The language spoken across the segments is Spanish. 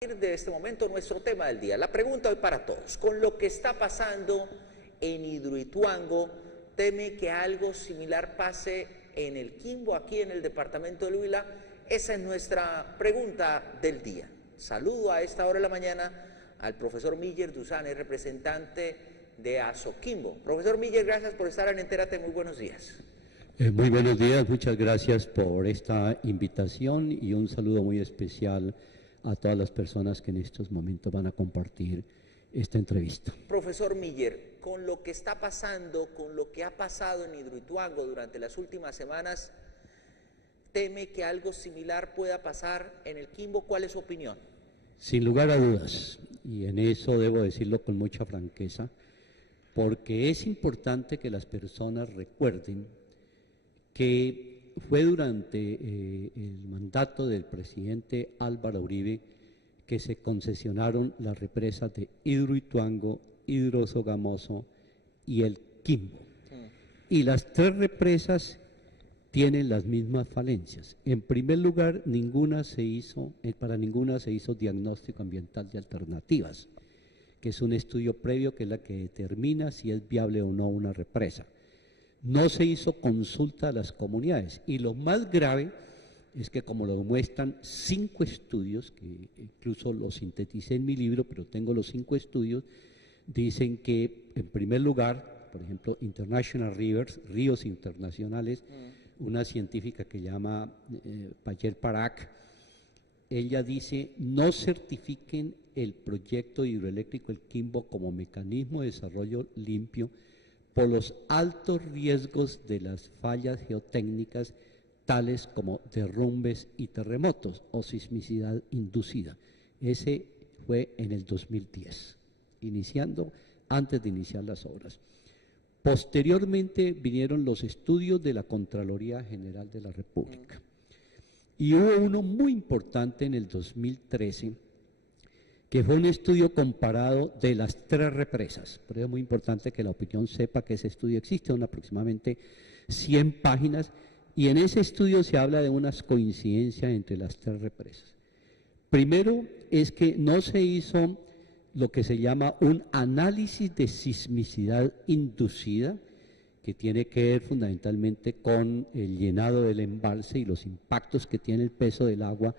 De este momento nuestro tema del día. La pregunta hoy para todos: con lo que está pasando en Hidroituango, ¿teme que algo similar pase en el Quimbo, aquí en el departamento del Huila? Esa es nuestra pregunta del día. Saludo a esta hora de la mañana al profesor Miller Duzane, representante de Asoquimbo. Profesor Miller, gracias por estar en Entérate. Muy buenos días. Muy buenos días, muchas gracias por esta invitación y un saludo muy especial a todas las personas que en estos momentos van a compartir esta entrevista. Profesor Miller, con lo que está pasando, con lo que ha pasado en Hidroituango durante las últimas semanas, ¿teme que algo similar pueda pasar en el Quimbo? ¿Cuál es su opinión? Sin lugar a dudas, y en eso debo decirlo con mucha franqueza, porque es importante que las personas recuerden que fue durante el mandato del presidente Álvaro Uribe que se concesionaron las represas de Hidroituango, Hidrosogamoso y el Quimbo. Y las tres represas tienen las mismas falencias. En primer lugar, para ninguna se hizo diagnóstico ambiental de alternativas, que es un estudio previo que es la que determina si es viable o no una represa. No se hizo consulta a las comunidades y lo más grave es que, como lo demuestran 5 estudios, que incluso los sinteticé en mi libro, pero tengo los 5 estudios, dicen que en primer lugar, por ejemplo, International Rivers, ríos internacionales, una científica que llama Payer Parak, ella dice: no certifiquen el proyecto hidroeléctrico El Quimbo como mecanismo de desarrollo limpio por los altos riesgos de las fallas geotécnicas, tales como derrumbes y terremotos o sismicidad inducida. Ese fue en el 2010, antes de iniciar las obras. Posteriormente vinieron los estudios de la Contraloría General de la República. Y hubo uno muy importante en el 2013, que fue un estudio comparado de las 3 represas. Por eso es muy importante que la opinión sepa que ese estudio existe, son aproximadamente 100 páginas, y en ese estudio se habla de unas coincidencias entre las 3 represas. Primero es que no se hizo lo que se llama un análisis de sismicidad inducida, que tiene que ver fundamentalmente con el llenado del embalse y los impactos que tiene el peso del agua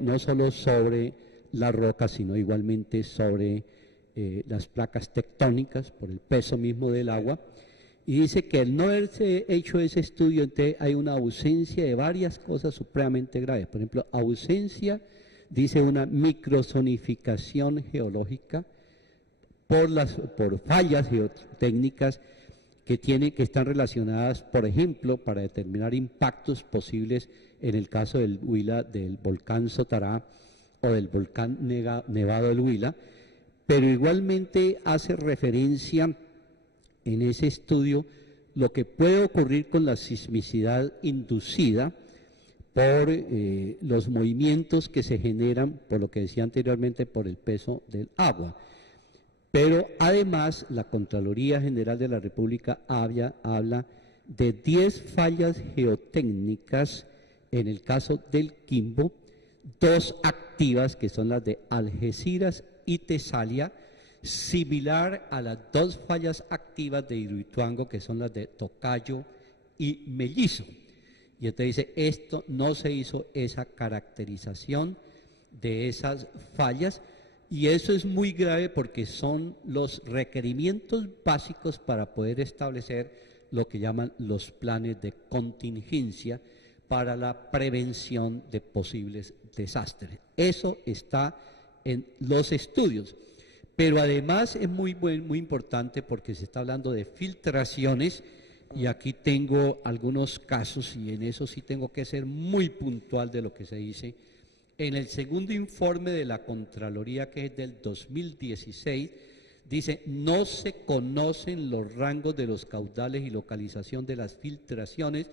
no solo sobre la roca, sino igualmente sobre las placas tectónicas por el peso mismo del agua. Y dice que al no haberse hecho ese estudio, entonces hay una ausencia de varias cosas supremamente graves. Por ejemplo, dice una microzonificación geológica por fallas geotécnicas que están relacionadas, por ejemplo, para determinar impactos posibles en el caso del Huila, del volcán Sotará o del volcán Nevado del Huila, pero igualmente hace referencia en ese estudio lo que puede ocurrir con la sismicidad inducida por los movimientos que se generan, por lo que decía anteriormente, por el peso del agua. Pero además la Contraloría General de la República habla de 10 fallas geotécnicas en el caso del Quimbo, 2 activas, que son las de Algeciras y Tesalia, similar a las 2 fallas activas de Hidroituango, que son las de Tocayo y Mellizo. Y entonces dice, esto no se hizo esa caracterización de esas fallas, y eso es muy grave porque son los requerimientos básicos para poder establecer lo que llaman los planes de contingencia para la prevención de posibles desastres. Eso está en los estudios. Pero además es muy importante porque se está hablando de filtraciones, y aquí tengo algunos casos, y en eso sí tengo que ser muy puntual de lo que se dice. En el segundo informe de la Contraloría, que es del 2016, dice: no se conocen los rangos de los caudales y localización de las filtraciones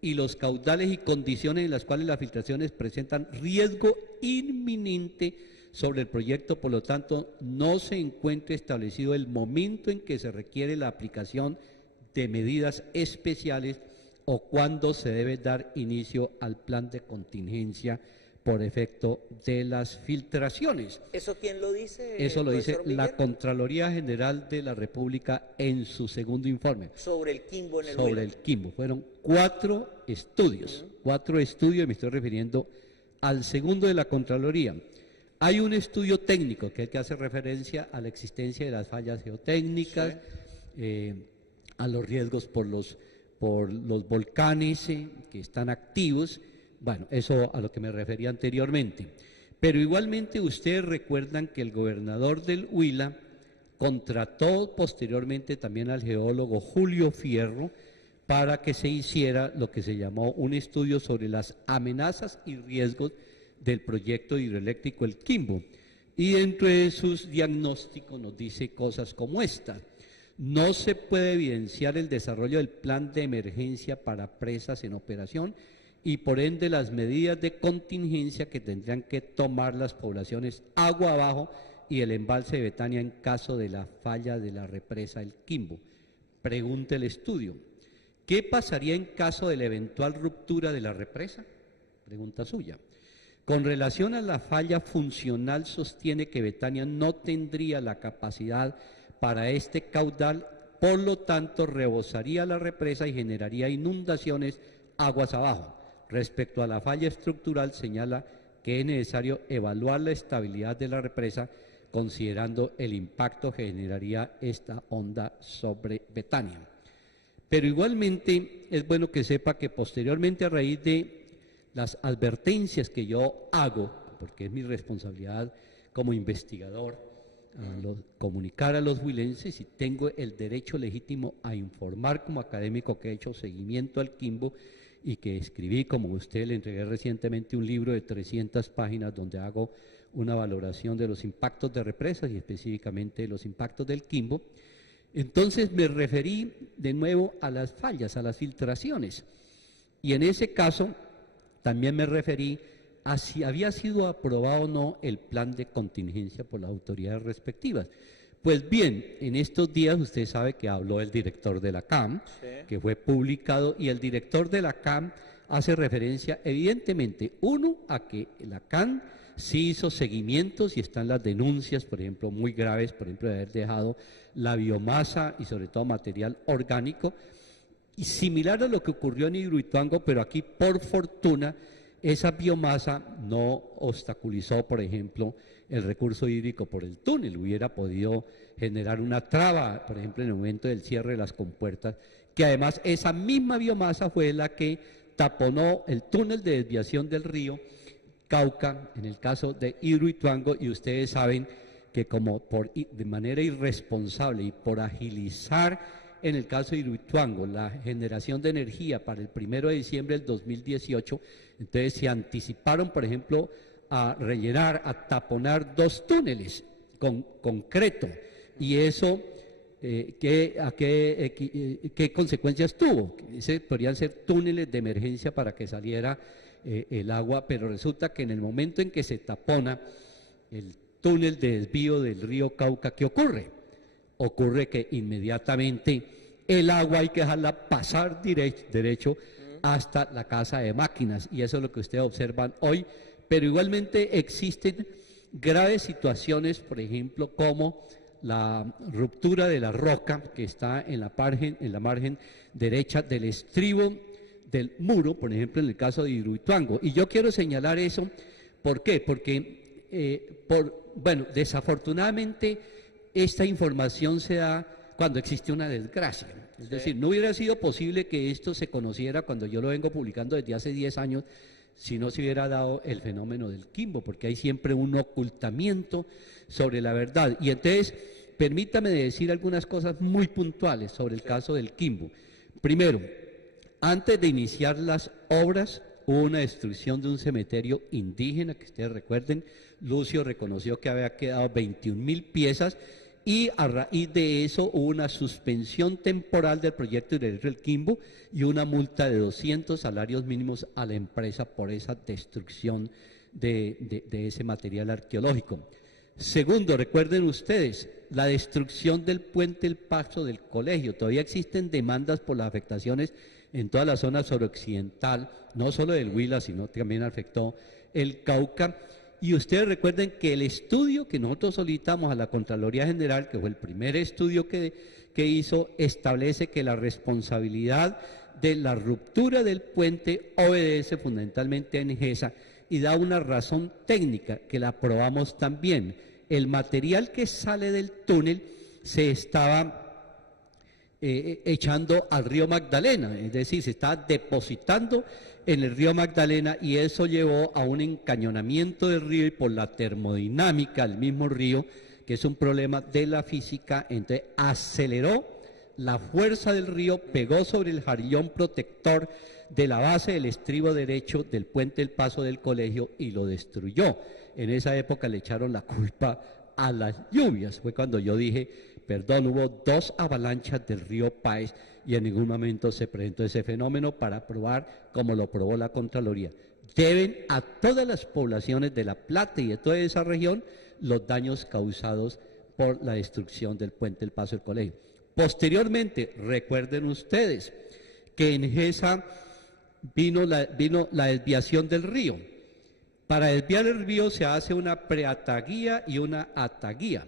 y los caudales y condiciones en las cuales las filtraciones presentan riesgo inminente sobre el proyecto. Por lo tanto, no se encuentra establecido el momento en que se requiere la aplicación de medidas especiales o cuándo se debe dar inicio al plan de contingencia por efecto de las filtraciones. ¿Eso quién lo dice? Eso lo dice profesor la Miguel? Contraloría General de la República en su segundo informe Sobre el Quimbo en el sobre Huila. el Quimbo. Fueron 4 estudios, 4 estudios, me estoy refiriendo al segundo de la Contraloría. Hay un estudio técnico que hace referencia a la existencia de las fallas geotécnicas, a los riesgos por los volcanes que están activos. Bueno, eso a lo que me refería anteriormente. Pero igualmente ustedes recuerdan que el gobernador del Huila contrató posteriormente también al geólogo Julio Fierro para que se hiciera lo que se llamó un estudio sobre las amenazas y riesgos del proyecto hidroeléctrico El Quimbo. Y dentro de sus diagnósticos nos dice cosas como esta: no se puede evidenciar el desarrollo del plan de emergencia para presas en operación y por ende las medidas de contingencia que tendrían que tomar las poblaciones agua abajo y el embalse de Betania en caso de la falla de la represa El Quimbo. Pregunta el estudio: ¿qué pasaría en caso de la eventual ruptura de la represa? Pregunta suya. Con relación a la falla funcional, sostiene que Betania no tendría la capacidad para este caudal, por lo tanto rebosaría la represa y generaría inundaciones aguas abajo. Respecto a la falla estructural, señala que es necesario evaluar la estabilidad de la represa considerando el impacto que generaría esta onda sobre Betania. Pero igualmente es bueno que sepa que posteriormente, a raíz de las advertencias que yo hago, porque es mi responsabilidad como investigador, comunicar a los huilenses, y tengo el derecho legítimo a informar como académico que he hecho seguimiento al Quimbo y que escribí, como usted le entregué recientemente, un libro de 300 páginas donde hago una valoración de los impactos de represas y específicamente los impactos del Quimbo. Entonces me referí de nuevo a las fallas, a las filtraciones, y en ese caso también me referí a si había sido aprobado o no el plan de contingencia por las autoridades respectivas. Pues bien, en estos días usted sabe que habló el director de la CAM, que fue publicado, y el director de la CAM hace referencia evidentemente, uno, a que la CAM sí hizo seguimientos y están las denuncias, por ejemplo, muy graves, por ejemplo, de haber dejado la biomasa y sobre todo material orgánico, y similar a lo que ocurrió en Hidroituango, pero aquí por fortuna esa biomasa no obstaculizó, por ejemplo, el recurso hídrico por el túnel. Hubiera podido generar una traba, por ejemplo, en el momento del cierre de las compuertas, que además esa misma biomasa fue la que taponó el túnel de desviación del río Cauca, en el caso de Hidroituango, y ustedes saben que como de manera irresponsable y por agilizar en el caso de Hidroituango la generación de energía para el 1 de diciembre del 2018, entonces se anticiparon, por ejemplo, a rellenar, a taponar 2 túneles con concreto, y eso ¿qué consecuencias tuvo? Podrían ser túneles de emergencia para que saliera el agua, pero resulta que en el momento en que se tapona el túnel de desvío del río Cauca, ¿qué ocurre? Ocurre que inmediatamente el agua hay que dejarla pasar derecho hasta la casa de máquinas, y eso es lo que ustedes observan hoy. Pero igualmente existen graves situaciones, por ejemplo, como la ruptura de la roca que está en la margen derecha del estribo del muro, por ejemplo, en el caso de Hidroituango. Y yo quiero señalar eso, ¿por qué? Porque, desafortunadamente esta información se da cuando existe una desgracia. Es decir, no hubiera sido posible que esto se conociera cuando yo lo vengo publicando desde hace 10 años, si no se hubiera dado el fenómeno del Quimbo, porque hay siempre un ocultamiento sobre la verdad. Y entonces, permítame decir algunas cosas muy puntuales sobre el caso del Quimbo. Primero, antes de iniciar las obras, hubo una destrucción de un cementerio indígena, que ustedes recuerden. Lucio reconoció que había quedado 21.000 piezas, y a raíz de eso hubo una suspensión temporal del proyecto del Quimbo y una multa de 200 salarios mínimos a la empresa por esa destrucción de ese material arqueológico. Segundo, recuerden ustedes, la destrucción del puente El Paso del colegio. Todavía existen demandas por las afectaciones en toda la zona suroccidental, no solo del Huila, sino también afectó el Cauca. Y ustedes recuerden que el estudio que nosotros solicitamos a la Contraloría General, que fue el primer estudio que hizo, establece que la responsabilidad de la ruptura del puente obedece fundamentalmente a ENGESA y da una razón técnica que la aprobamos también. El material que sale del túnel se estaba echando al río Magdalena, es decir, se está depositando en el río Magdalena y eso llevó a un encañonamiento del río y por la termodinámica del mismo río, que es un problema de la física, entonces aceleró la fuerza del río, pegó sobre el jarillón protector de la base del estribo derecho del puente del Paso del Colegio y lo destruyó. En esa época le echaron la culpa a las lluvias, fue cuando yo dije, perdón, hubo 2 avalanchas del río Páez y en ningún momento se presentó ese fenómeno para probar, como lo probó la Contraloría. Deben a todas las poblaciones de La Plata y de toda esa región los daños causados por la destrucción del puente del Paso del Colegio. Posteriormente, recuerden ustedes que en ENGESA vino la desviación del río. Para desviar el río se hace una preataguía y una ataguía,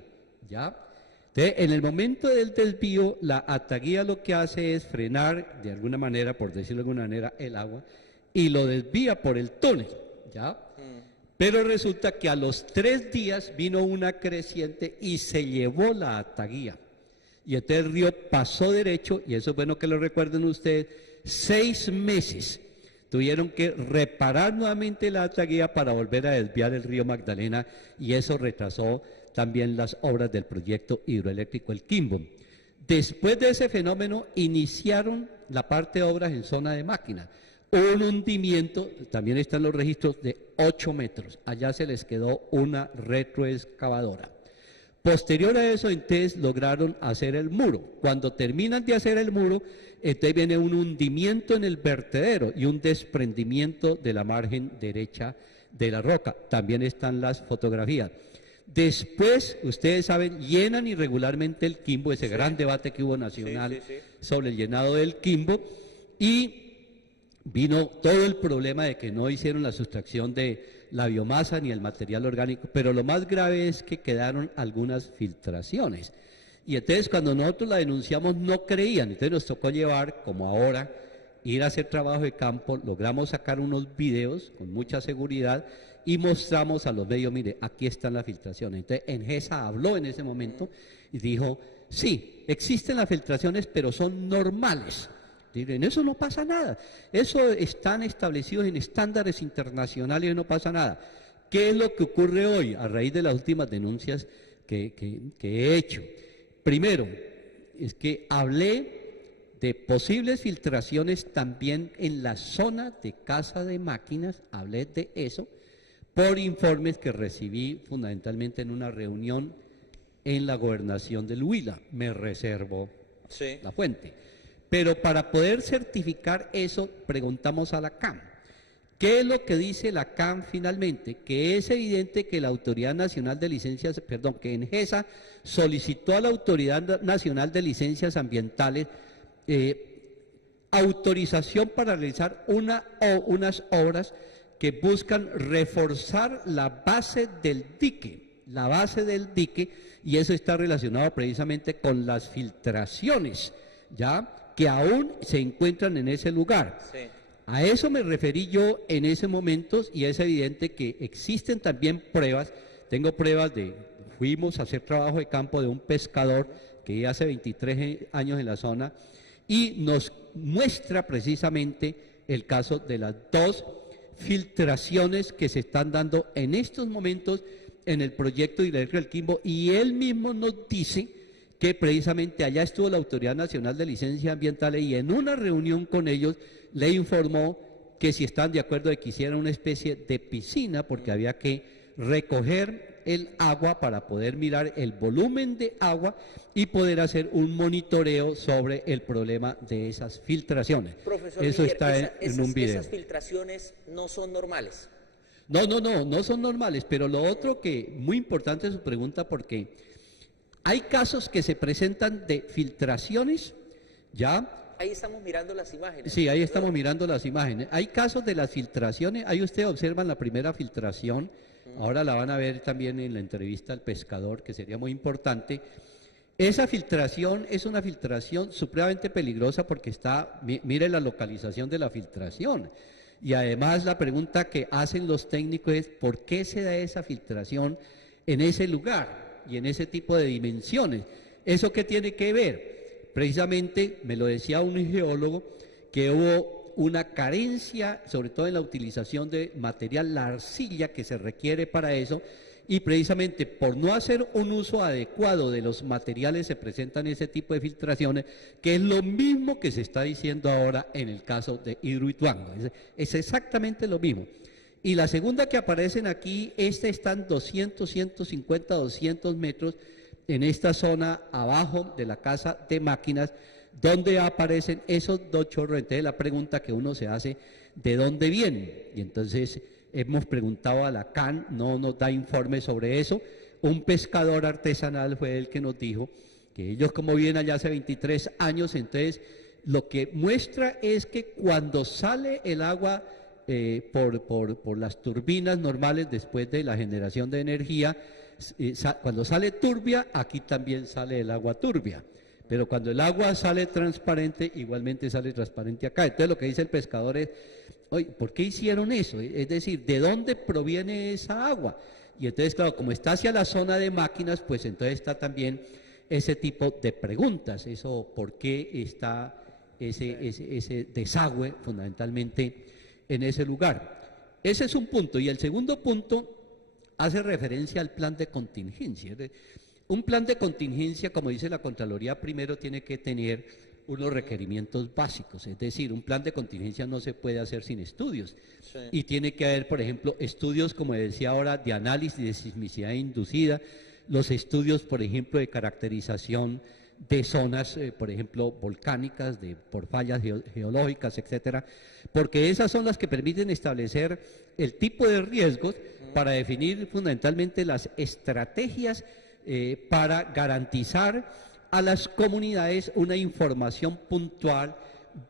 ¿ya? Entonces, en el momento del desvío, la ataguía lo que hace es frenar, de alguna manera, por decirlo de alguna manera, el agua, y lo desvía por el túnel, ¿ya? Pero resulta que a los 3 días vino una creciente y se llevó la ataguía. Y entonces el río pasó derecho, y eso es bueno que lo recuerden ustedes, 6 meses tuvieron que reparar nuevamente la ataguía para volver a desviar el río Magdalena, y eso retrasó también las obras del proyecto hidroeléctrico El Quimbo. Después de ese fenómeno iniciaron la parte de obras en zona de máquina. Un hundimiento, también están los registros, de 8 metros. Allá se les quedó una retroexcavadora. Posterior a eso, entonces, lograron hacer el muro. Cuando terminan de hacer el muro, entonces viene un hundimiento en el vertedero y un desprendimiento de la margen derecha de la roca. También están las fotografías. Después, ustedes saben, llenan irregularmente el Quimbo, ese gran debate que hubo nacional sobre el llenado del Quimbo, y vino todo el problema de que no hicieron la sustracción de la biomasa ni el material orgánico, pero lo más grave es que quedaron algunas filtraciones. Y entonces cuando nosotros la denunciamos no creían, entonces nos tocó llevar, como ahora, ir a hacer trabajo de campo, logramos sacar unos videos con mucha seguridad y mostramos a los medios, mire, aquí están las filtraciones. Entonces ENGESA habló en ese momento y dijo, sí, existen las filtraciones, pero son normales. En eso no pasa nada, eso están establecidos en estándares internacionales y no pasa nada. ¿Qué es lo que ocurre hoy a raíz de las últimas denuncias que he hecho? Primero, es que hablé de posibles filtraciones también en la zona de casa de máquinas, hablé de eso, por informes que recibí fundamentalmente en una reunión en la gobernación del Huila. Me reservo la fuente. Pero para poder certificar eso, preguntamos a la CAM. ¿Qué es lo que dice la CAM finalmente? Que es evidente que la Autoridad Nacional de Licencias, que ENGESA solicitó a la Autoridad Nacional de Licencias Ambientales autorización para realizar unas obras que buscan reforzar la base del dique, y eso está relacionado precisamente con las filtraciones, ¿ya?, que aún se encuentran en ese lugar. Sí. A eso me referí yo en ese momento y es evidente que existen también pruebas. Tengo pruebas fuimos a hacer trabajo de campo de un pescador que hace 23 años en la zona y nos muestra precisamente el caso de las 2 filtraciones que se están dando en estos momentos en el proyecto hidroeléctrico del Quimbo, y él mismo nos dice que precisamente allá estuvo la Autoridad Nacional de Licencias Ambientales y en una reunión con ellos le informó que si están de acuerdo de que hicieran una especie de piscina, porque había que recoger el agua para poder mirar el volumen de agua y poder hacer un monitoreo sobre el problema de esas filtraciones. Profesor Eso Miller, está en un video. Esas filtraciones no son normales. No son normales, pero lo otro que, muy importante su pregunta, porque hay casos que se presentan de filtraciones, ¿ya?, Ahí estamos mirando las imágenes. Sí, ahí estamos mirando las imágenes. Hay casos de las filtraciones, ahí ustedes observan la primera filtración, ahora la van a ver también en la entrevista al pescador, que sería muy importante. Esa filtración es una filtración supremamente peligrosa porque está, mire la localización de la filtración. Y además la pregunta que hacen los técnicos es ¿por qué se da esa filtración en ese lugar y en ese tipo de dimensiones? ¿Eso qué tiene que ver? Precisamente me lo decía un geólogo que hubo una carencia, sobre todo en la utilización de material, la arcilla que se requiere para eso, y precisamente por no hacer un uso adecuado de los materiales se presentan ese tipo de filtraciones, que es lo mismo que se está diciendo ahora en el caso de Hidroituango. Es exactamente lo mismo. Y la segunda que aparecen aquí, están 200, 150, 200 metros en esta zona abajo de la casa de máquinas, donde aparecen esos dos chorros. Entonces la pregunta que uno se hace, ¿de dónde vienen? Y entonces hemos preguntado a la CAN, no nos da informe sobre eso. Un pescador artesanal fue el que nos dijo que ellos, como vienen allá hace 23 años, entonces lo que muestra es que cuando sale el agua por las turbinas normales después de la generación de energía, cuando sale turbia, aquí también sale el agua turbia. Pero cuando el agua sale transparente, igualmente sale transparente acá. Entonces lo que dice el pescador es, oye, ¿por qué hicieron eso? Es decir, ¿de dónde proviene esa agua? Y entonces, claro, como está hacia la zona de máquinas, pues entonces está también ese tipo de preguntas. Eso, ¿por qué está ese desagüe fundamentalmente en ese lugar? Ese es un punto. Y el segundo punto hace referencia al plan de contingencia. Un plan de contingencia, como dice la Contraloría, primero tiene que tener unos requerimientos básicos, es decir, un plan de contingencia no se puede hacer sin estudios. Sí. Y tiene que haber, por ejemplo, estudios, como decía ahora, de análisis de sismicidad inducida, los estudios, por ejemplo, de caracterización de zonas, por ejemplo, volcánicas, por fallas geológicas, etcétera, porque esas son las que permiten establecer el tipo de riesgos para definir fundamentalmente las estrategias para garantizar a las comunidades una información puntual,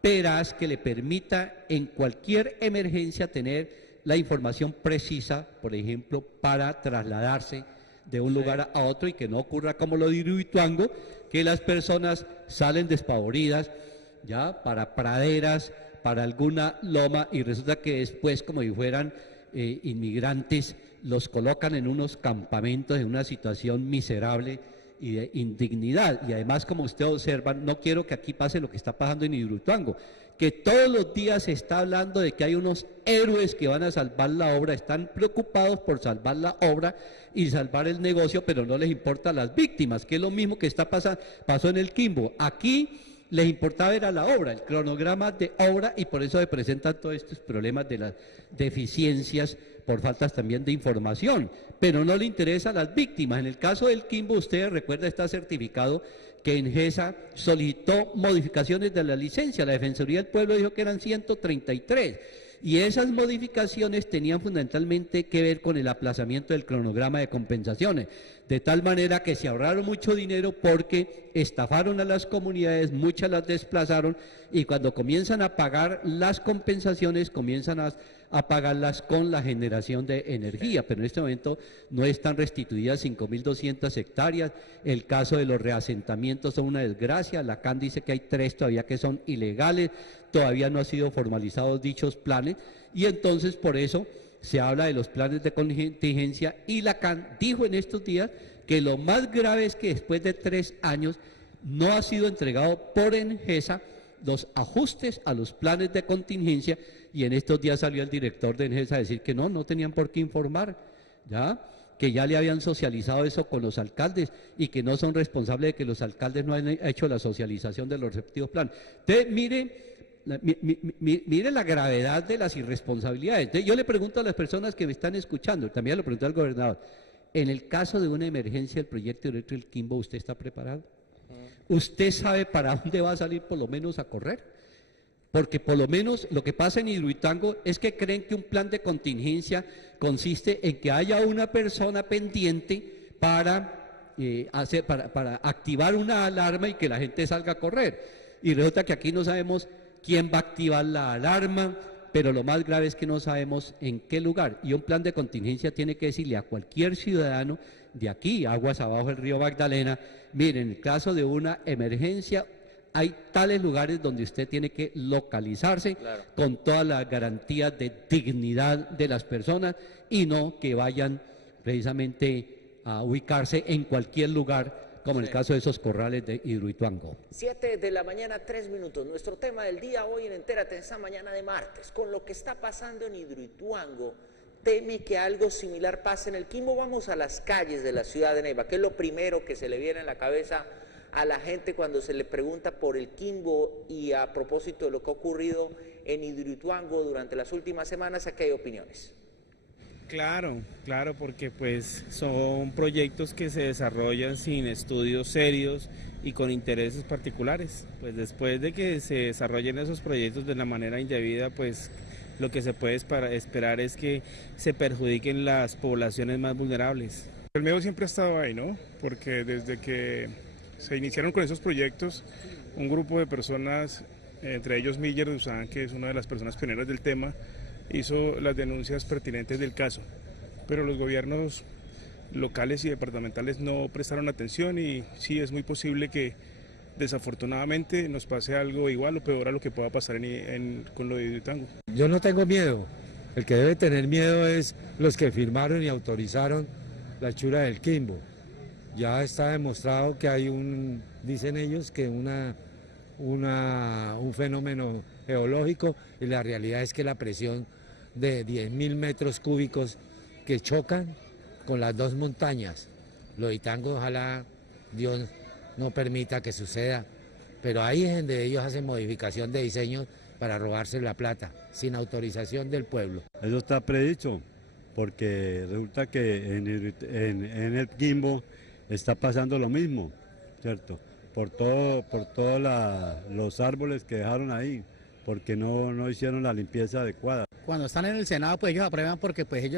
veraz, que le permita en cualquier emergencia tener la información precisa, por ejemplo, para trasladarse de un lugar a otro y que no ocurra como lo de Hidroituango, que las personas salen despavoridas ya para praderas, para alguna loma, y resulta que después, como si fueran inmigrantes, los colocan en unos campamentos en una situación miserable y de indignidad. Y además, como usted observa, no quiero que aquí pase lo que está pasando en Hidroituango, que todos los días se está hablando de que hay unos héroes que van a salvar la obra, están preocupados por salvar la obra y salvar el negocio, pero no les importa las víctimas, que es lo mismo que pasó en el Quimbo. Aquí les importaba era la obra, el cronograma de obra, y por eso se presentan todos estos problemas de las deficiencias por faltas también de información, pero no le interesa a las víctimas. En el caso del Quimbo, usted recuerda, está certificado que Engesa solicitó modificaciones de la licencia. La Defensoría del Pueblo dijo que eran 133, y esas modificaciones tenían fundamentalmente que ver con el aplazamiento del cronograma de compensaciones, de tal manera que se ahorraron mucho dinero porque estafaron a las comunidades, muchas las desplazaron, y cuando comienzan a pagar las compensaciones, comienzan a pagarlas con la generación de energía, pero en este momento no están restituidas 5.200 hectáreas. El caso de los reasentamientos son una desgracia. La CAN dice que hay 3 todavía que son ilegales, todavía no han sido formalizados dichos planes, y entonces por eso se habla de los planes de contingencia, y la CAN dijo en estos días que lo más grave es que después de 3 años no ha sido entregado por Engesa los ajustes a los planes de contingencia, y en estos días salió el director de Engesa a decir que no tenían por qué informar, ¿ya?, que ya le habían socializado eso con los alcaldes y que no son responsables de que los alcaldes no han hecho la socialización de los respectivos planes. Entonces, mire la gravedad de las irresponsabilidades. Entonces, yo le pregunto a las personas que me están escuchando, también le pregunto al gobernador, en el caso de una emergencia del proyecto eléctrico del Quimbo, ¿usted está preparado? ¿Usted sabe para dónde va a salir por lo menos a correr? Porque por lo menos lo que pasa en Hidroituango es que creen que un plan de contingencia consiste en que haya una persona pendiente para activar una alarma y que la gente salga a correr. y resulta que aquí no sabemos quién va a activar la alarma, pero lo más grave es que no sabemos en qué lugar, y un plan de contingencia tiene que decirle a cualquier ciudadano de aquí, aguas abajo del río Magdalena, miren, en el caso de una emergencia, hay tales lugares donde usted tiene que localizarse con todas las garantías de dignidad de las personas y no que vayan precisamente a ubicarse en cualquier lugar, como en el caso de esos corrales de Hidroituango. 7 de la mañana, 3 minutos. Nuestro tema del día hoy en Entérate esta mañana de martes. Con lo que está pasando en Hidroituango, teme que algo similar pase en el Quimbo. Vamos a las calles de la ciudad de Neiva, que es lo primero que se le viene en la cabeza a la gente cuando se le pregunta por el Quimbo y a propósito de lo que ha ocurrido en Hidroituango durante las últimas semanas. Aquí hay opiniones. Claro, porque pues son proyectos que se desarrollan sin estudios serios y con intereses particulares. Pues después de que se desarrollen esos proyectos de la manera indebida, pues lo que se puede esperar es que se perjudiquen las poblaciones más vulnerables. El miedo siempre ha estado ahí, ¿no? Porque desde que se iniciaron con esos proyectos, un grupo de personas, entre ellos Miller Duzán, que es una de las personas pioneras del tema, hizo las denuncias pertinentes del caso, pero los gobiernos locales y departamentales no prestaron atención y sí es muy posible que desafortunadamente nos pase algo igual o peor a lo que pueda pasar con lo de Hidroituango. Yo no tengo miedo, el que debe tener miedo es los que firmaron y autorizaron la hechura del Quimbo. Ya está demostrado que hay dicen ellos que un fenómeno geológico y la realidad es que la presión de 10.000 metros cúbicos que chocan con las dos montañas. Lo de Hidroituango, ojalá Dios no permita que suceda, pero ahí es donde ellos hacen modificación de diseños para robarse la plata, sin autorización del pueblo. Eso está predicho, porque resulta que en el Quimbo está pasando lo mismo, ¿cierto? Por todos los árboles que dejaron ahí, porque no hicieron la limpieza adecuada. Cuando están en el Senado, pues ellos aprueban porque pues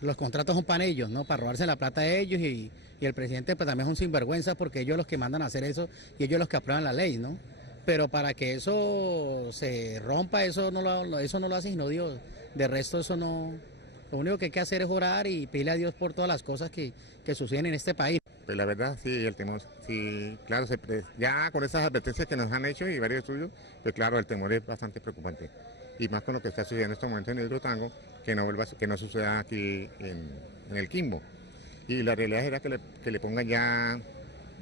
los contratos son para ellos, ¿no? Para robarse la plata de ellos y el presidente pues también es un sinvergüenza porque ellos los que mandan a hacer eso y ellos los que aprueban la ley, ¿no? Pero para que eso se rompa, eso no lo hace sino Dios. De resto eso no, lo único que hay que hacer es orar y pedirle a Dios por todas las cosas que suceden en este país. Pues la verdad, sí, el temor, sí, claro, ya con esas advertencias que nos han hecho y varios estudios, pues claro, el temor es bastante preocupante. Y más con lo que está sucediendo en este momento en Hidroituango, que no suceda aquí en el Quimbo. Y la realidad era que le pongan ya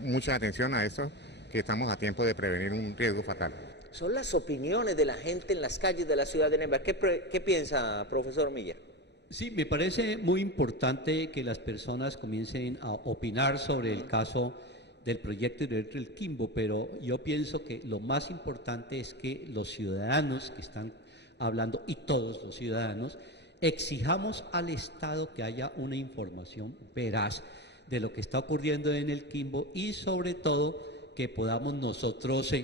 mucha atención a eso, que estamos a tiempo de prevenir un riesgo fatal. Son las opiniones de la gente en las calles de la ciudad de Neiva. ¿Qué piensa, profesor Miller? Sí, me parece muy importante que las personas comiencen a opinar sobre el caso del proyecto del Quimbo, pero yo pienso que lo más importante es que los ciudadanos que están hablando, y todos los ciudadanos, exijamos al Estado que haya una información veraz de lo que está ocurriendo en el Quimbo y sobre todo que podamos nosotros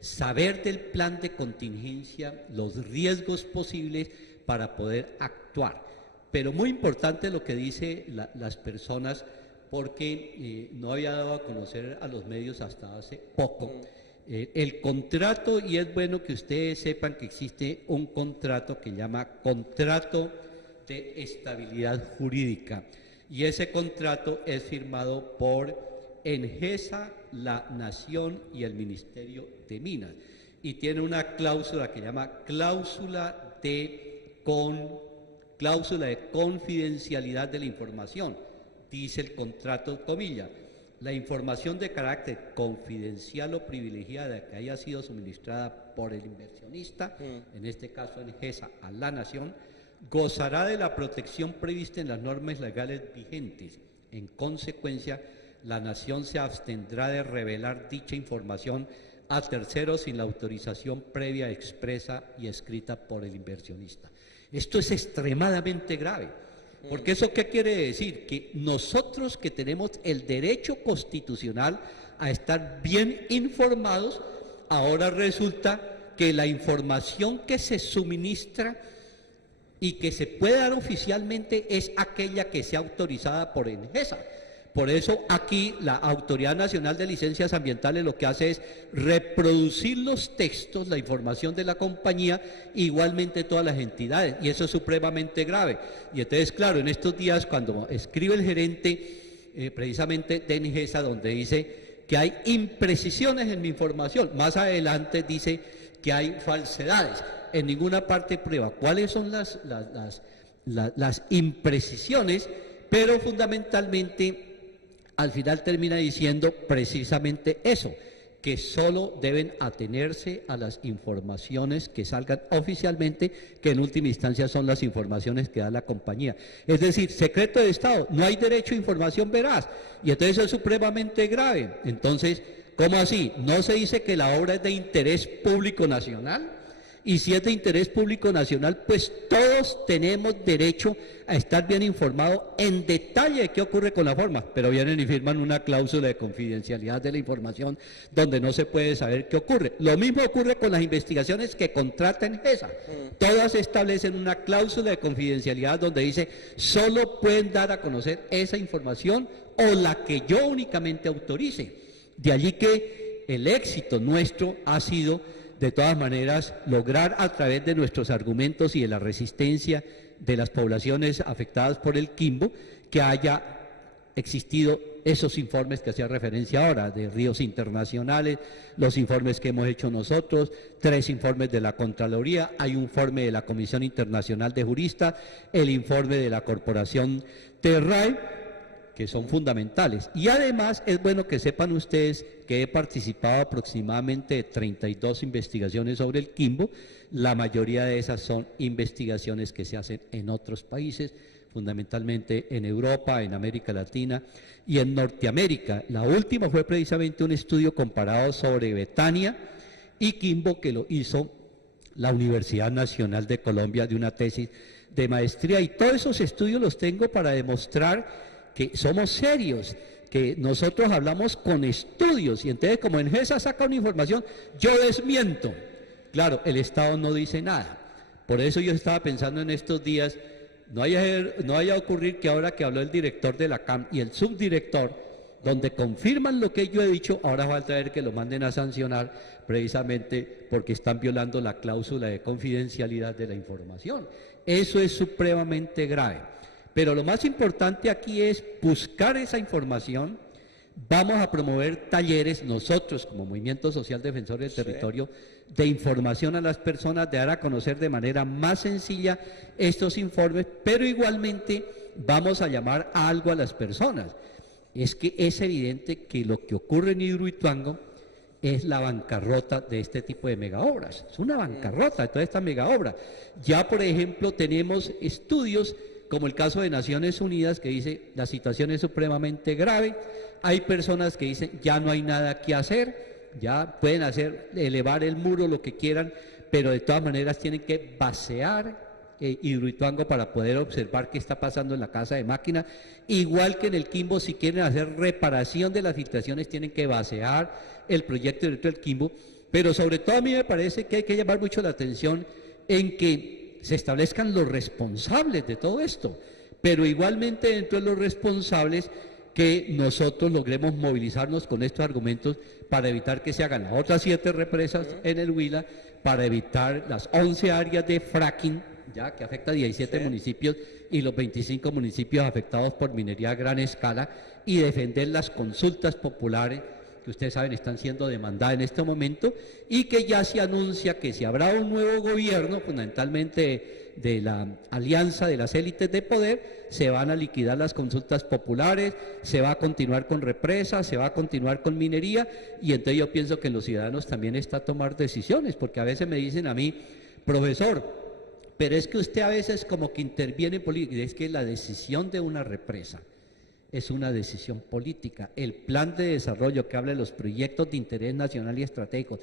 saber del plan de contingencia, los riesgos posibles para poder actuar. Pero muy importante lo que dice las personas, porque no había dado a conocer a los medios hasta hace poco el contrato, y es bueno que ustedes sepan que existe un contrato que llama Contrato de Estabilidad Jurídica, y ese contrato es firmado por Engesa, la Nación y el Ministerio de Minas, y tiene una cláusula que llama cláusula de confidencialidad de la información. Dice el contrato, comillas, la información de carácter confidencial o privilegiada que haya sido suministrada por el inversionista, en este caso Engesa a la Nación, gozará de la protección prevista en las normas legales vigentes. En consecuencia, la Nación se abstendrá de revelar dicha información a terceros sin la autorización previa, expresa y escrita por el inversionista. Esto es extremadamente grave, porque ¿eso qué quiere decir? Que nosotros que tenemos el derecho constitucional a estar bien informados, ahora resulta que la información que se suministra y que se puede dar oficialmente es aquella que sea autorizada por Engesa. Por eso aquí la Autoridad Nacional de Licencias Ambientales lo que hace es reproducir los textos, la información de la compañía, igualmente todas las entidades, y eso es supremamente grave. Y entonces, claro, en estos días cuando escribe el gerente precisamente de Engesa, donde dice que hay imprecisiones en mi información, más adelante dice que hay falsedades, en ninguna parte prueba cuáles son las imprecisiones, pero fundamentalmente al final termina diciendo precisamente eso, que solo deben atenerse a las informaciones que salgan oficialmente, que en última instancia son las informaciones que da la compañía. Es decir, secreto de Estado, no hay derecho a información veraz, y entonces es supremamente grave. Entonces, ¿cómo así? ¿No se dice que la obra es de interés público nacional? Y si es de interés público nacional, pues todos tenemos derecho a estar bien informados en detalle de qué ocurre con la forma, pero vienen y firman una cláusula de confidencialidad de la información donde no se puede saber qué ocurre. Lo mismo ocurre con las investigaciones que contrata Engesa. Todas establecen una cláusula de confidencialidad donde dice solo pueden dar a conocer esa información o la que yo únicamente autorice. De allí que el éxito nuestro ha sido, de todas maneras, lograr a través de nuestros argumentos y de la resistencia de las poblaciones afectadas por el quimbo, que haya existido esos informes que hacía referencia ahora, de ríos internacionales, los informes que hemos hecho nosotros, 3 informes de la Contraloría, hay un informe de la Comisión Internacional de Juristas, el informe de la Corporación Terrae, que son fundamentales. Y además es bueno que sepan ustedes que he participado aproximadamente de 32 investigaciones sobre el quimbo. La mayoría de esas son investigaciones que se hacen en otros países, fundamentalmente en Europa, en América Latina y en Norteamérica. La última fue precisamente un estudio comparado sobre Betania y quimbo que lo hizo la Universidad Nacional de Colombia, de una tesis de maestría. Y todos esos estudios los tengo para demostrar que somos serios, que nosotros hablamos con estudios, y entonces como Engesa saca una información, yo desmiento. Claro, el Estado no dice nada. Por eso yo estaba pensando en estos días, no vaya a ocurrir que ahora que habló el director de la CAM y el subdirector, donde confirman lo que yo he dicho, ahora falta ver que lo manden a sancionar precisamente porque están violando la cláusula de confidencialidad de la información. Eso es supremamente grave. Pero lo más importante aquí es buscar esa información. Vamos a promover talleres, nosotros como Movimiento Social Defensor del Territorio, de información a las personas, de dar a conocer de manera más sencilla estos informes, pero igualmente vamos a llamar a algo a las personas. Es que es evidente que lo que ocurre en Hidroituango es la bancarrota de este tipo de megaobras. Es una bancarrota de toda esta megaobra. Ya, por ejemplo, tenemos estudios como el caso de Naciones Unidas, que dice la situación es supremamente grave, hay personas que dicen ya no hay nada que hacer, ya pueden elevar el muro, lo que quieran, pero de todas maneras tienen que vaciar Hidroituango para poder observar qué está pasando en la casa de máquina, igual que en el Quimbo, si quieren hacer reparación de las filtraciones tienen que vaciar el proyecto del Quimbo, pero sobre todo a mí me parece que hay que llamar mucho la atención en que se establezcan los responsables de todo esto, pero igualmente dentro de los responsables que nosotros logremos movilizarnos con estos argumentos para evitar que se hagan las otras 7 represas en el Huila, para evitar las 11 áreas de fracking, ya que afecta a 17 municipios y los 25 municipios afectados por minería a gran escala, y defender las consultas populares que ustedes saben están siendo demandadas en este momento, y que ya se anuncia que si habrá un nuevo gobierno, fundamentalmente de la alianza de las élites de poder, se van a liquidar las consultas populares, se va a continuar con represas, se va a continuar con minería, y entonces yo pienso que en los ciudadanos también está a tomar decisiones, porque a veces me dicen a mí, profesor, pero es que usted a veces como que interviene en política, es que la decisión de una represa es una decisión política. El plan de desarrollo que habla de los proyectos de interés nacional y estratégicos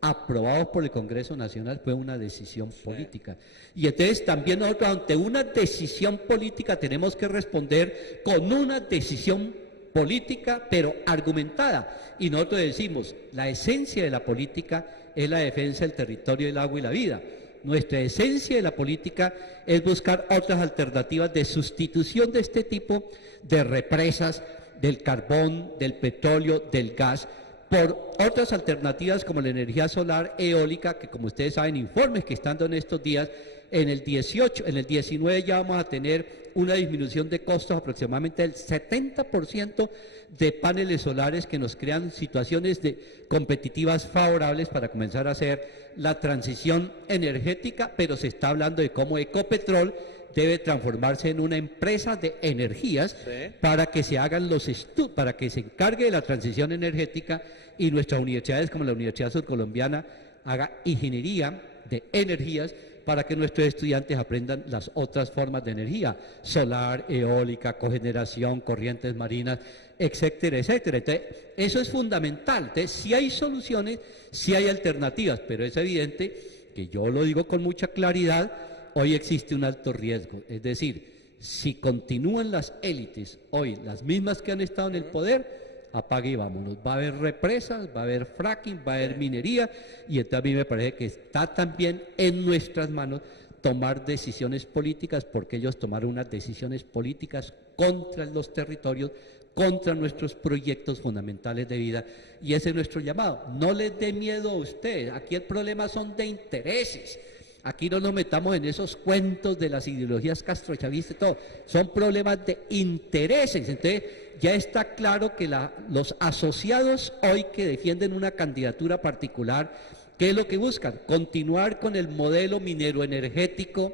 aprobados por el Congreso Nacional fue una decisión política. Y entonces también nosotros ante una decisión política tenemos que responder con una decisión política, pero argumentada. Y nosotros decimos, la esencia de la política es la defensa del territorio, el agua y la vida. Nuestra esencia de la política es buscar otras alternativas de sustitución de este tipo de represas, del carbón, del petróleo, del gas, por otras alternativas como la energía solar eólica, que como ustedes saben, informes que están dando en estos días, en el 18, en el 19 ya vamos a tener una disminución de costos aproximadamente del 70% de paneles solares que nos crean situaciones competitivas favorables para comenzar a hacer la transición energética, pero se está hablando de cómo Ecopetrol debe transformarse en una empresa de energías para que se hagan los estudios, para que se encargue de la transición energética y nuestras universidades como la Universidad Surcolombiana haga ingeniería de energías para que nuestros estudiantes aprendan las otras formas de energía, solar, eólica, cogeneración, corrientes marinas, etcétera, etcétera. Entonces, eso es fundamental. Entonces, si hay soluciones, si hay alternativas, pero es evidente que yo lo digo con mucha claridad, hoy existe un alto riesgo. Es decir, si continúan las élites hoy, las mismas que han estado en el poder, apague y vámonos. Va a haber represas, va a haber fracking, va a haber minería, y entonces a mí me parece que está también en nuestras manos tomar decisiones políticas, porque ellos tomaron unas decisiones políticas contra los territorios, contra nuestros proyectos fundamentales de vida, y ese es nuestro llamado. No les dé miedo a ustedes, aquí el problema son de intereses. Aquí no nos metamos en esos cuentos de las ideologías castrochavistas y todo, son problemas de intereses. Entonces ya está claro que los asociados hoy que defienden una candidatura particular, ¿qué es lo que buscan? Continuar con el modelo minero energético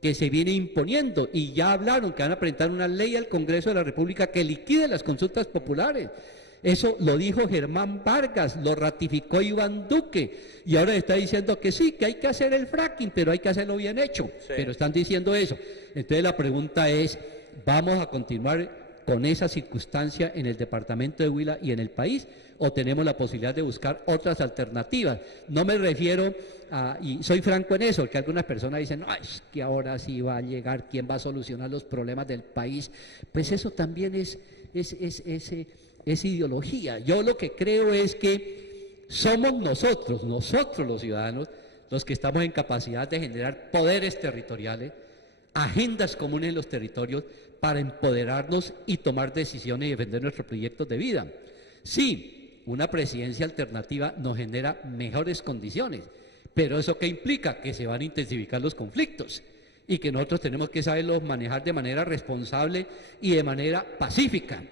que se viene imponiendo, y ya hablaron que van a presentar una ley al Congreso de la República que liquide las consultas populares. Eso lo dijo Germán Vargas, lo ratificó Iván Duque, y ahora está diciendo que sí, que hay que hacer el fracking, pero hay que hacerlo bien hecho, pero están diciendo eso. Entonces la pregunta es, ¿vamos a continuar con esa circunstancia en el departamento de Huila y en el país, o tenemos la posibilidad de buscar otras alternativas? No me refiero a, y soy franco en eso, que algunas personas dicen, no, es que ahora sí va a llegar, ¿quién va a solucionar los problemas del país? Pues eso también es ideología. Yo lo que creo es que somos nosotros los ciudadanos, los que estamos en capacidad de generar poderes territoriales, agendas comunes en los territorios para empoderarnos y tomar decisiones y defender nuestros proyectos de vida. Sí, una presidencia alternativa nos genera mejores condiciones, pero ¿eso qué implica? Que se van a intensificar los conflictos y que nosotros tenemos que saberlos manejar de manera responsable y de manera pacífica.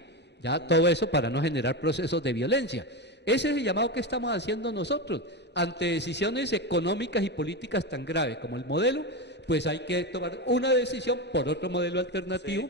Ya, todo eso para no generar procesos de violencia. Ese es el llamado que estamos haciendo nosotros. Ante decisiones económicas y políticas tan graves como el modelo, pues hay que tomar una decisión por otro modelo alternativo,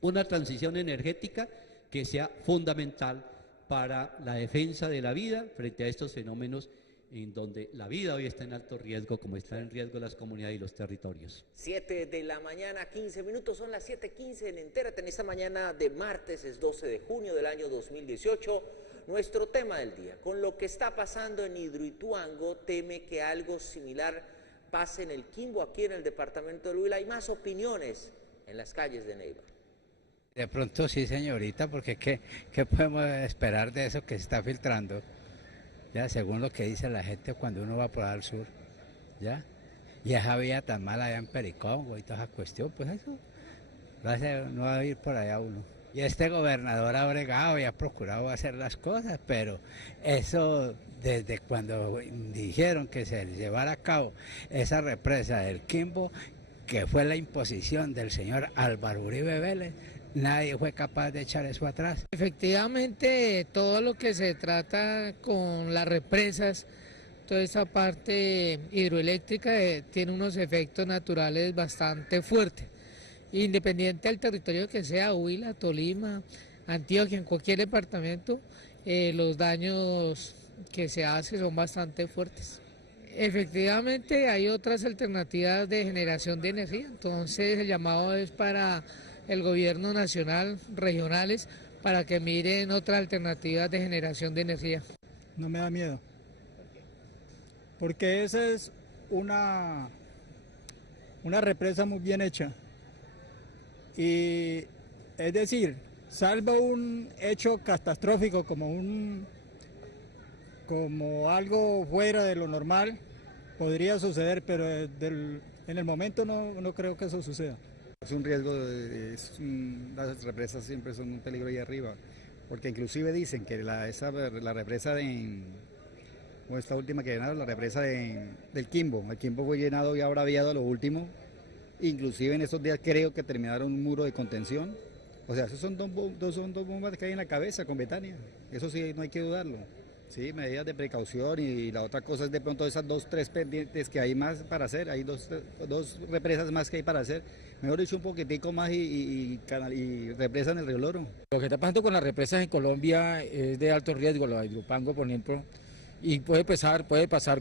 una transición energética que sea fundamental para la defensa de la vida frente a estos fenómenos en donde la vida hoy está en alto riesgo, como están en riesgo las comunidades y los territorios. 7 de la mañana, 15 minutos, son las 7:15 en Entérate en esta mañana de martes, es 12 de junio del año 2018. Nuestro tema del día, con lo que está pasando en Hidroituango, teme que algo similar pase en el Quimbo, aquí en el departamento de Huila. Hay más opiniones en las calles de Neiva. De pronto sí, señorita, porque ¿qué podemos esperar de eso que se está filtrando? Ya, según lo que dice la gente cuando uno va por al sur, ya, y esa vía tan mala allá en Pericongo y toda esa cuestión, pues eso, no va a ir por allá uno. Y este gobernador ha bregado y ha procurado hacer las cosas, pero eso desde cuando dijeron que se llevara a cabo esa represa del Quimbo, que fue la imposición del señor Álvaro Uribe Vélez, nadie fue capaz de echar eso atrás. Efectivamente, todo lo que se trata con las represas, toda esa parte hidroeléctrica tiene unos efectos naturales bastante fuertes. Independiente del territorio que sea, Huila, Tolima, Antioquia, en cualquier departamento, los daños que se hacen son bastante fuertes. Efectivamente, hay otras alternativas de generación de energía, entonces el llamado es para el gobierno nacional, regionales, para que miren otras alternativas de generación de energía. No me da miedo, porque esa es una represa muy bien hecha, y es decir, salvo un hecho catastrófico como algo fuera de lo normal, podría suceder, pero en el momento no creo que eso suceda. Es un riesgo, las represas siempre son un peligro ahí arriba, porque inclusive dicen que la represa o esta última que llenaron, la represa del Quimbo, el Quimbo fue llenado y abraviado a lo último, inclusive en estos días creo que terminaron un muro de contención, o sea, esos son dos bombas que hay en la cabeza con Betania, eso sí, no hay que dudarlo. Sí, medidas de precaución y la otra cosa es de pronto esas 2, 3 pendientes que hay más para hacer, hay dos represas más que hay para hacer, mejor dicho un poquitico más y represa en el Río Loro. Lo que está pasando con las represas en Colombia es de alto riesgo, lo de Hidroituango por ejemplo, y puede pasar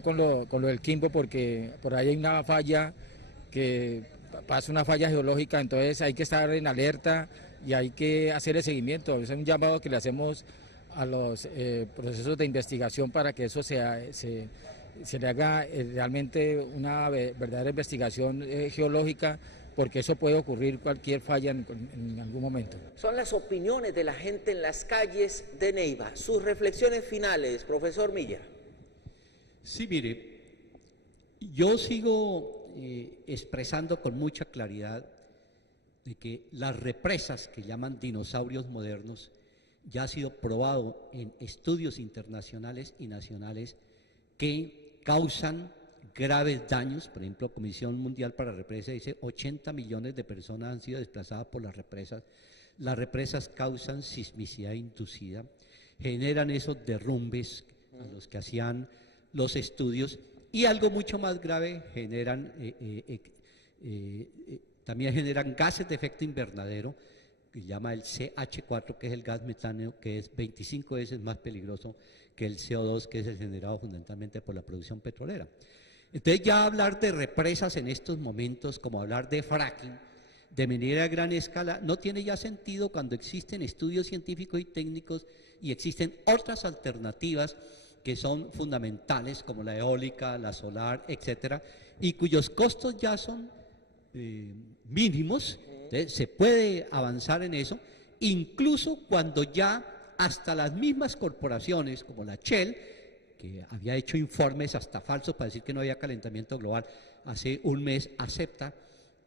con lo del Quimbo porque por ahí hay una falla que pasa una falla geológica, entonces hay que estar en alerta y hay que hacer el seguimiento, es un llamado que le hacemos a los procesos de investigación para que eso se le haga realmente una verdadera investigación geológica, porque eso puede ocurrir cualquier falla en algún momento. Son las opiniones de la gente en las calles de Neiva. Sus reflexiones finales, profesor Milla. Sí, mire, yo sigo expresando con mucha claridad de que las represas que llaman dinosaurios modernos ya ha sido probado en estudios internacionales y nacionales que causan graves daños. Por ejemplo, Comisión Mundial para Represas dice 80 millones de personas han sido desplazadas por las represas. Las represas causan sismicidad inducida, generan esos derrumbes a los que hacían los estudios y algo mucho más grave, también generan gases de efecto invernadero, que llama el CH4, que es el gas metano, que es 25 veces más peligroso que el CO2, que es el generado fundamentalmente por la producción petrolera. Entonces ya hablar de represas en estos momentos, como hablar de fracking, de minera a gran escala, no tiene ya sentido cuando existen estudios científicos y técnicos y existen otras alternativas que son fundamentales, como la eólica, la solar, etcétera, y cuyos costos ya son mínimos. Entonces, se puede avanzar en eso, incluso cuando ya hasta las mismas corporaciones como la Shell, que había hecho informes hasta falsos para decir que no había calentamiento global, hace un mes acepta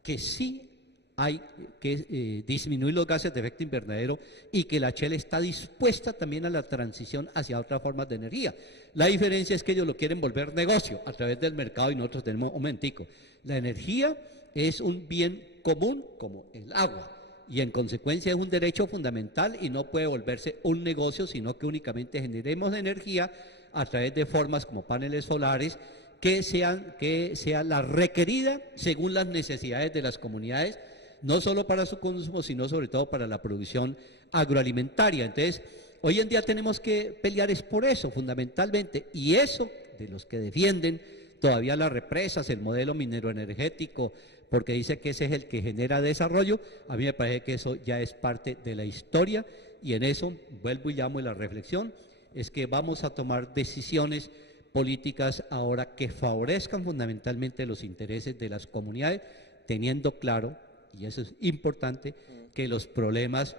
que sí hay que disminuir los gases de efecto invernadero y que la Shell está dispuesta también a la transición hacia otras formas de energía. La diferencia es que ellos lo quieren volver negocio a través del mercado y nosotros tenemos un momentico. La energía es un bien común como el agua y en consecuencia es un derecho fundamental y no puede volverse un negocio, sino que únicamente generemos energía a través de formas como paneles solares que sea la requerida según las necesidades de las comunidades, no solo para su consumo, sino sobre todo para la producción agroalimentaria. Entonces, hoy en día tenemos que pelear es por eso fundamentalmente, y eso de los que defienden todavía las represas, el modelo mineroenergético, porque dice que ese es el que genera desarrollo, a mí me parece que eso ya es parte de la historia y en eso, vuelvo y llamo a la reflexión, es que vamos a tomar decisiones políticas ahora que favorezcan fundamentalmente los intereses de las comunidades, teniendo claro, y eso es importante, que los problemas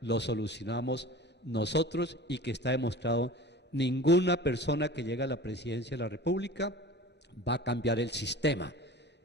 los solucionamos nosotros y que está demostrado ninguna persona que llega a la presidencia de la República va a cambiar el sistema,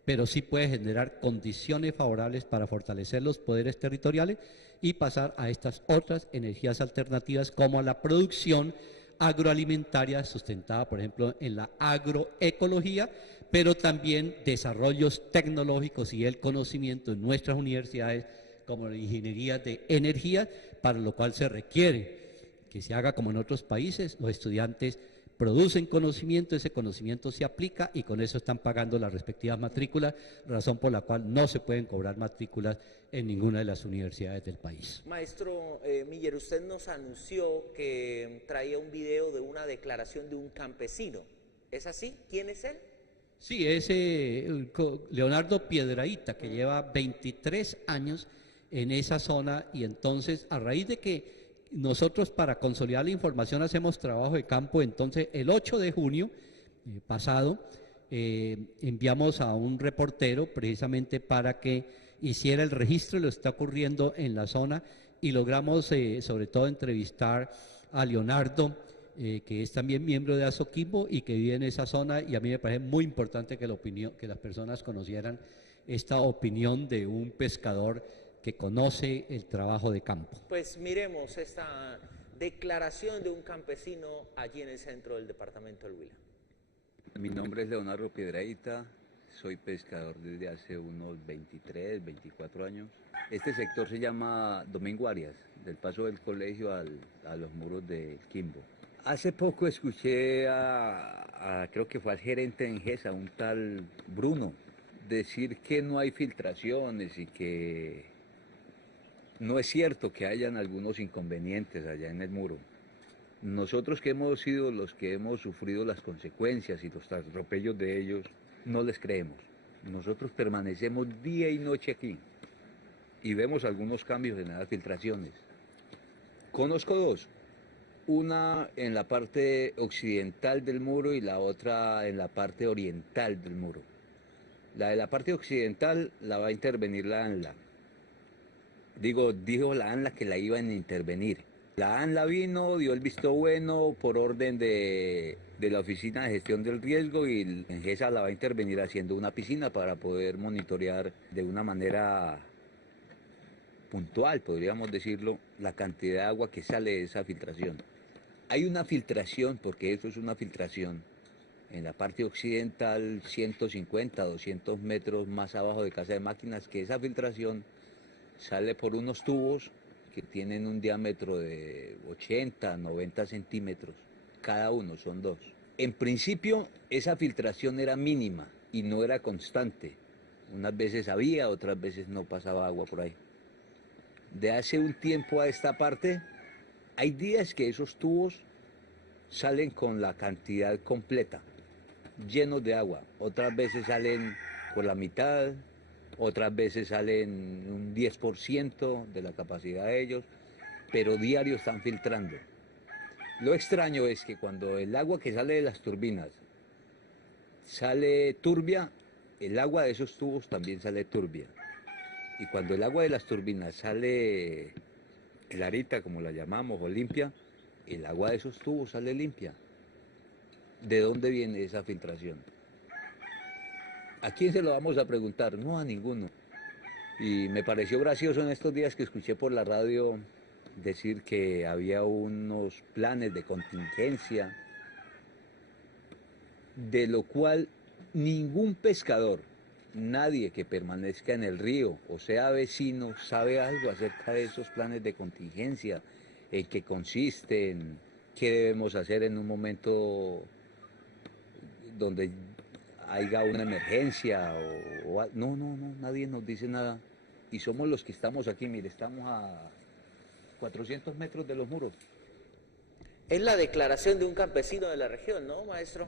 pero sí puede generar condiciones favorables para fortalecer los poderes territoriales y pasar a estas otras energías alternativas como a la producción agroalimentaria sustentada, por ejemplo, en la agroecología, pero también desarrollos tecnológicos y el conocimiento en nuestras universidades como la ingeniería de energía, para lo cual se requiere que se haga como en otros países, los estudiantes producen conocimiento, ese conocimiento se aplica y con eso están pagando las respectivas matrículas, razón por la cual no se pueden cobrar matrículas en ninguna de las universidades del país. Maestro Miller, usted nos anunció que traía un video de una declaración de un campesino, ¿es así? ¿Quién es él? Sí, es Leonardo Piedrahíta, que lleva 23 años en esa zona y entonces a raíz de que nosotros para consolidar la información hacemos trabajo de campo, entonces el 8 de junio pasado enviamos a un reportero precisamente para que hiciera el registro de lo que está ocurriendo en la zona y logramos sobre todo entrevistar a Leonardo, que es también miembro de Asoquimbo y que vive en esa zona y a mí me parece muy importante que la opinión, que las personas conocieran esta opinión de un pescador que conoce el trabajo de campo. Pues miremos esta declaración de un campesino allí en el centro del departamento del Huila. Mi nombre es Leonardo Piedrahita, soy pescador desde hace unos 23, 24 años. Este sector se llama Domingo Arias, del paso del colegio a los muros del Quimbo. Hace poco escuché creo que fue al gerente de Engesa, un tal Bruno, decir que no hay filtraciones y que no es cierto que hayan algunos inconvenientes allá en el muro. Nosotros que hemos sido los que hemos sufrido las consecuencias y los atropellos de ellos, no les creemos. Nosotros permanecemos día y noche aquí y vemos algunos cambios en las filtraciones. Conozco dos, una en la parte occidental del muro y la otra en la parte oriental del muro. La de la parte occidental la va a intervenir la ANLA. Dijo la ANLA que la iban a intervenir. La ANLA vino, dio el visto bueno por orden de la Oficina de Gestión del Riesgo y Engesa la va a intervenir haciendo una piscina para poder monitorear de una manera puntual, podríamos decirlo, la cantidad de agua que sale de esa filtración. Hay una filtración, porque eso es una filtración, en la parte occidental, 150, 200 metros más abajo de Casa de Máquinas, que esa filtración sale por unos tubos que tienen un diámetro de 80, 90 centímetros, cada uno, son dos. En principio, esa filtración era mínima y no era constante. Unas veces había, otras veces no pasaba agua por ahí. De hace un tiempo a esta parte, hay días que esos tubos salen con la cantidad completa, llenos de agua. Otras veces salen por la mitad, otras veces salen un 10% de la capacidad de ellos, pero diario están filtrando. Lo extraño es que cuando el agua que sale de las turbinas sale turbia, el agua de esos tubos también sale turbia. Y cuando el agua de las turbinas sale clarita, como la llamamos, o limpia, el agua de esos tubos sale limpia. ¿De dónde viene esa filtración? ¿A quién se lo vamos a preguntar? No, a ninguno. Y me pareció gracioso en estos días que escuché por la radio decir que había unos planes de contingencia, de lo cual ningún pescador, nadie que permanezca en el río o sea vecino, sabe algo acerca de esos planes de contingencia, en qué consisten, qué debemos hacer en un momento donde haya una emergencia. No, nadie nos dice nada. Y somos los que estamos aquí, mire, estamos a 400 metros de los muros. Es la declaración de un campesino de la región, ¿no, maestro?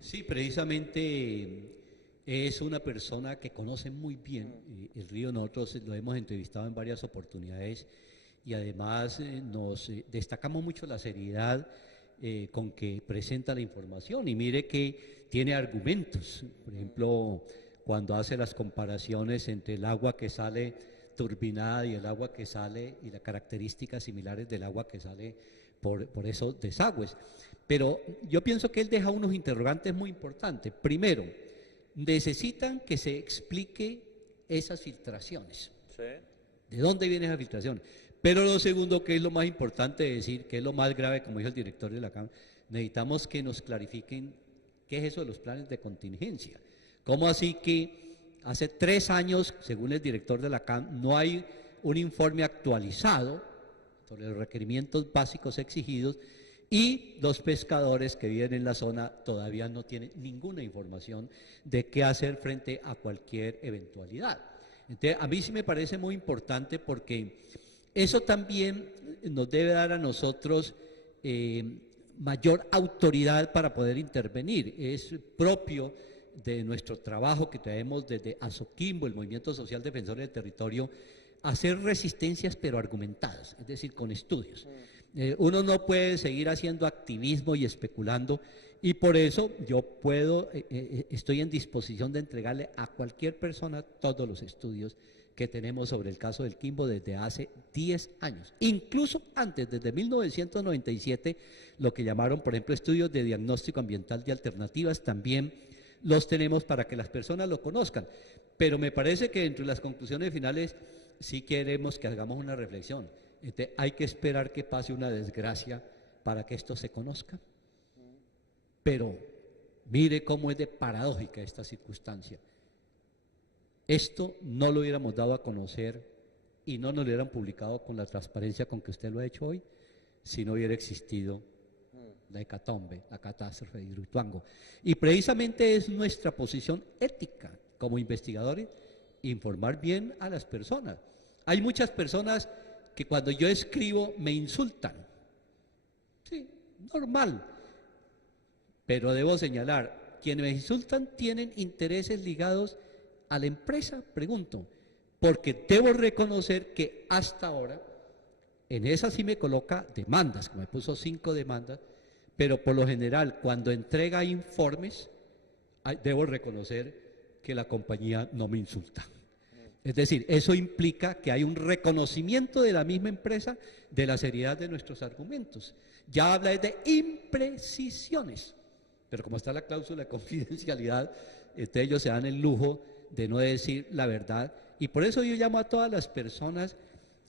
Sí, precisamente es una persona que conoce muy bien el río. Nosotros lo hemos entrevistado en varias oportunidades y además nos destacamos mucho la seriedad con que presenta la información, y mire que tiene argumentos. Por ejemplo, cuando hace las comparaciones entre el agua que sale turbinada y el agua que sale, y las características similares del agua que sale por esos desagües. Pero yo pienso que él deja unos interrogantes muy importantes. Primero, necesitan que se explique esas filtraciones. Sí. ¿De dónde viene esa filtración? Pero lo segundo, que es lo más importante de decir, que es lo más grave, como dijo el director de la Cámara, necesitamos que nos clarifiquen qué es eso de los planes de contingencia. ¿Cómo así que hace 3 años, según el director de la CAM, no hay un informe actualizado sobre los requerimientos básicos exigidos, y los pescadores que viven en la zona todavía no tienen ninguna información de qué hacer frente a cualquier eventualidad? Entonces, a mí sí me parece muy importante, porque eso también nos debe dar a nosotros mayor autoridad para poder intervenir. Es propio de nuestro trabajo que traemos desde Asoquimbo, el Movimiento Social Defensor del Territorio, hacer resistencias pero argumentadas, es decir, con estudios. Uno no puede seguir haciendo activismo y especulando, y por eso yo estoy en disposición de entregarle a cualquier persona todos los estudios que tenemos sobre el caso del Quimbo desde hace 10 años, incluso antes, desde 1997, lo que llamaron, por ejemplo, estudios de diagnóstico ambiental de alternativas, también los tenemos para que las personas lo conozcan. Pero me parece que entre las conclusiones finales sí queremos que hagamos una reflexión. Hay que esperar que pase una desgracia para que esto se conozca. Pero mire cómo es de paradójica esta circunstancia. Esto no lo hubiéramos dado a conocer y no nos lo hubieran publicado con la transparencia con que usted lo ha hecho hoy, si no hubiera existido la hecatombe, la catástrofe de Hidroituango. Y precisamente es nuestra posición ética como investigadores informar bien a las personas. Hay muchas personas que cuando yo escribo me insultan. Sí, normal. Pero debo señalar, quienes me insultan tienen intereses ligados a la empresa, pregunto, porque debo reconocer que hasta ahora, en esa sí me coloca demandas, que me puso 5 demandas, pero por lo general cuando entrega informes, debo reconocer que la compañía no me insulta. Es decir, eso implica que hay un reconocimiento de la misma empresa de la seriedad de nuestros argumentos. Ya habla de imprecisiones, pero como está la cláusula de confidencialidad, ellos se dan el lujo de no decir la verdad, y por eso yo llamo a todas las personas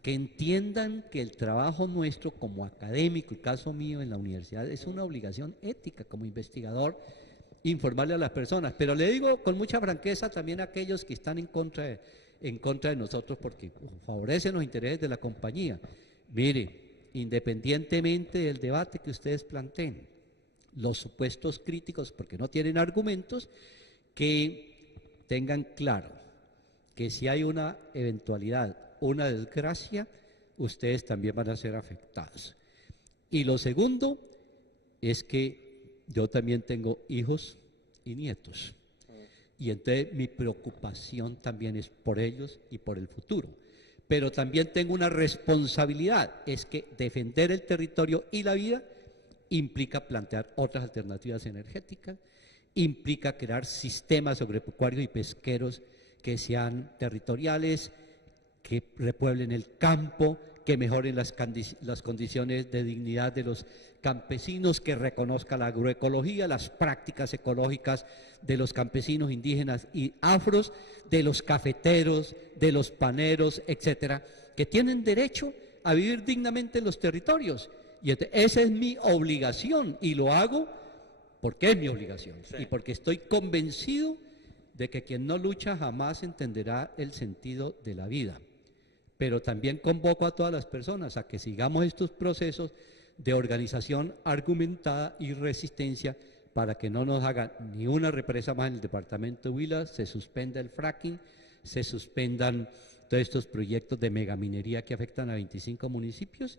que entiendan que el trabajo nuestro como académico, el caso mío en la universidad, es una obligación ética como investigador, informarle a las personas. Pero le digo con mucha franqueza también a aquellos que están en contra de nosotros porque favorecen los intereses de la compañía. Mire, independientemente del debate que ustedes planteen, los supuestos críticos, porque no tienen argumentos, que tengan claro que si hay una eventualidad, una desgracia, ustedes también van a ser afectados. Y lo segundo es que yo también tengo hijos y nietos. Y entonces mi preocupación también es por ellos y por el futuro. Pero también tengo una responsabilidad, es que defender el territorio y la vida implica plantear otras alternativas energéticas, implica crear sistemas agropecuarios y pesqueros que sean territoriales, que repueblen el campo, que mejoren las condiciones de dignidad de los campesinos, que reconozca la agroecología, las prácticas ecológicas de los campesinos indígenas y afros, de los cafeteros, de los paneros, etcétera, que tienen derecho a vivir dignamente en los territorios. Y esa es mi obligación y lo hago porque es mi obligación, sí. Y porque estoy convencido de que quien no lucha jamás entenderá el sentido de la vida. Pero también convoco a todas las personas a que sigamos estos procesos de organización argumentada y resistencia para que no nos hagan ni una represa más en el departamento de Huila, se suspenda el fracking, se suspendan todos estos proyectos de megaminería que afectan a 25 municipios,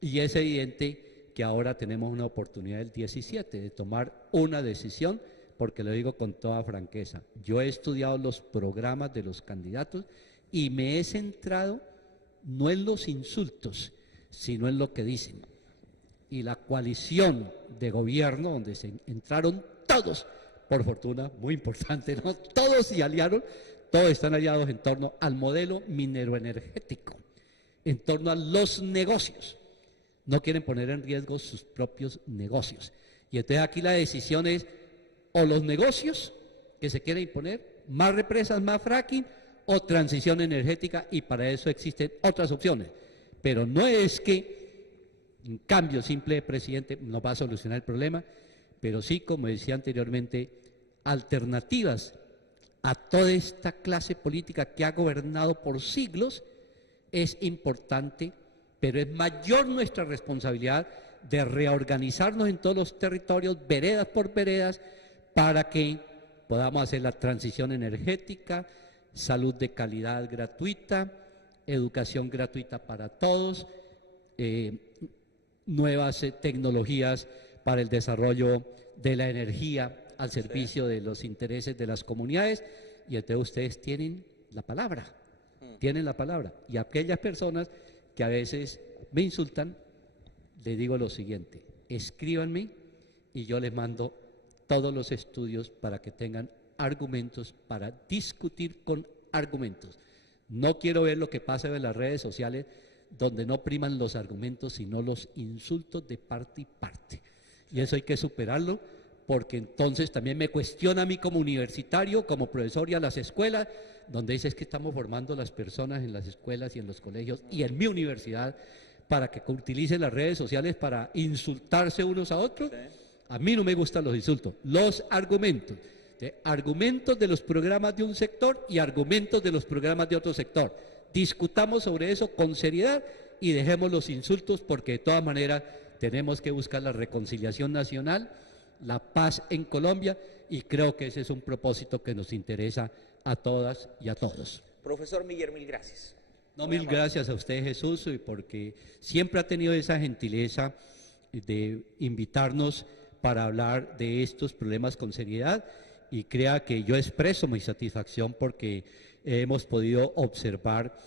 y es evidente que ahora tenemos una oportunidad el 17 de tomar una decisión, porque lo digo con toda franqueza. Yo he estudiado los programas de los candidatos y me he centrado no en los insultos, sino en lo que dicen. Y la coalición de gobierno, donde se entraron todos, por fortuna, muy importante, ¿no? Todos se aliaron, todos están aliados en torno al modelo mineroenergético, en torno a los negocios. No quieren poner en riesgo sus propios negocios. Y entonces aquí la decisión es o los negocios que se quieren imponer, más represas, más fracking, o transición energética, y para eso existen otras opciones. Pero no es que un cambio simple de presidente no va a solucionar el problema, pero sí, como decía anteriormente, alternativas a toda esta clase política que ha gobernado por siglos es importante, pero es mayor nuestra responsabilidad de reorganizarnos en todos los territorios, veredas por veredas, para que podamos hacer la transición energética, salud de calidad gratuita, educación gratuita para todos, nuevas tecnologías para el desarrollo de la energía al servicio de los intereses de las comunidades, y entonces ustedes tienen la palabra, y a aquellas personas que a veces me insultan, les digo lo siguiente: escríbanme y yo les mando todos los estudios para que tengan argumentos, para discutir con argumentos. No quiero ver lo que pasa en las redes sociales, donde no priman los argumentos, sino los insultos de parte y parte. Y eso hay que superarlo, porque entonces también me cuestiona a mí como universitario, como profesor y a las escuelas, donde dice es que estamos formando las personas en las escuelas y en los colegios y en mi universidad para que utilicen las redes sociales para insultarse unos a otros. A mí no me gustan los insultos, los argumentos. Argumentos de los programas de un sector y argumentos de los programas de otro sector. Discutamos sobre eso con seriedad y dejemos los insultos, porque de todas maneras tenemos que buscar la reconciliación nacional, la paz en Colombia, y creo que ese es un propósito que nos interesa a todas y a todos. Profesor Miller, mil gracias. No, mil gracias a usted, Jesús, y porque siempre ha tenido esa gentileza de invitarnos para hablar de estos problemas con seriedad, y crea que yo expreso mi satisfacción porque hemos podido observar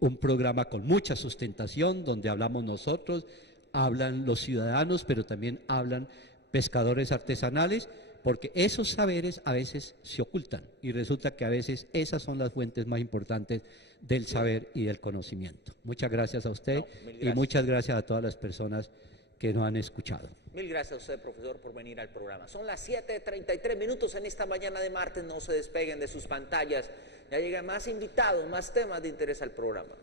un programa con mucha sustentación, donde hablamos nosotros, hablan los ciudadanos, pero también hablan pescadores artesanales, porque esos saberes a veces se ocultan y resulta que a veces esas son las fuentes más importantes del saber y del conocimiento. Muchas gracias a usted y muchas gracias a todas las personas que nos han escuchado. Mil gracias a usted, profesor, por venir al programa. Son las 7:33 minutos en esta mañana de martes. No se despeguen de sus pantallas. Ya llegan más invitados, más temas de interés al programa.